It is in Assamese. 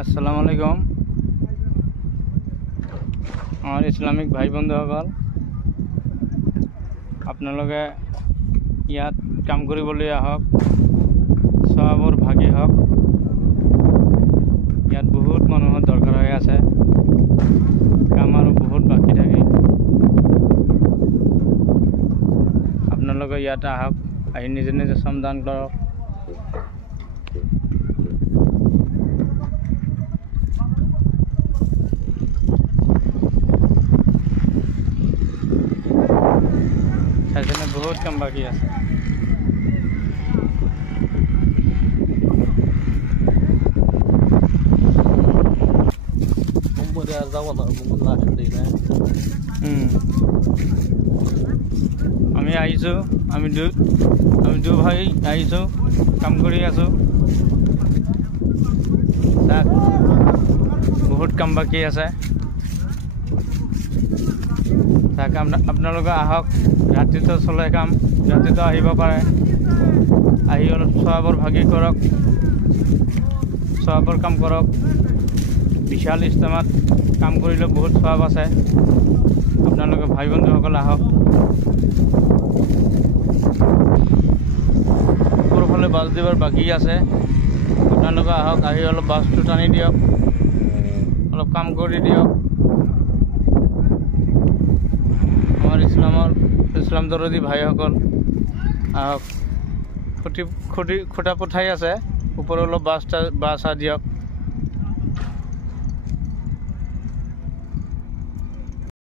আসসালামু আলাইকুম আমাৰ ইসলামিক ভাই বন্ধুসকল, আপোনালোকে ইয়াত কাম কৰিবলৈ আহক, সবৰ ভাগি হওক। ইয়াত বহুত মানুহৰ দৰকাৰ হৈ আছে, কাম আৰু বহুত বাকী থাকে। আপোনালোকে ইয়াত আহক, আহি নিজে নিজে শ্ৰমদান কৰক। চাইছেনে বহুত কাম বাকী আছে। আমি আহিছোঁ, আমি দু ভাই আহিছোঁ, কাম কৰি আছোঁ। তাক বহুত কাম বাকী আছে। তাক আপোনালোকে আহক, ৰাতিটো চলে কাম, ৰাতিটো আহিব পাৰে। আহি অলপ সৱাবৰ ভাগি কৰক, সৱাবৰ কাম কৰক। বিশাল ইজতেমাত কাম কৰিলে বহুত সৱাব আছে। আপোনালোকে ভাই বন্ধুসকল আহক। ওপৰফালে বাছ দিবৰ বাকী আছে, আপোনালোকে আহক, আহি অলপ বাছটো টানি দিয়ক, অলপ কাম কৰি দিয়ক। আমাৰ ইছলাম দৰদী ভাইসকল আহক। খুঁটা পঠাই আছে, ওপৰত অলপ বাছ দিয়ক।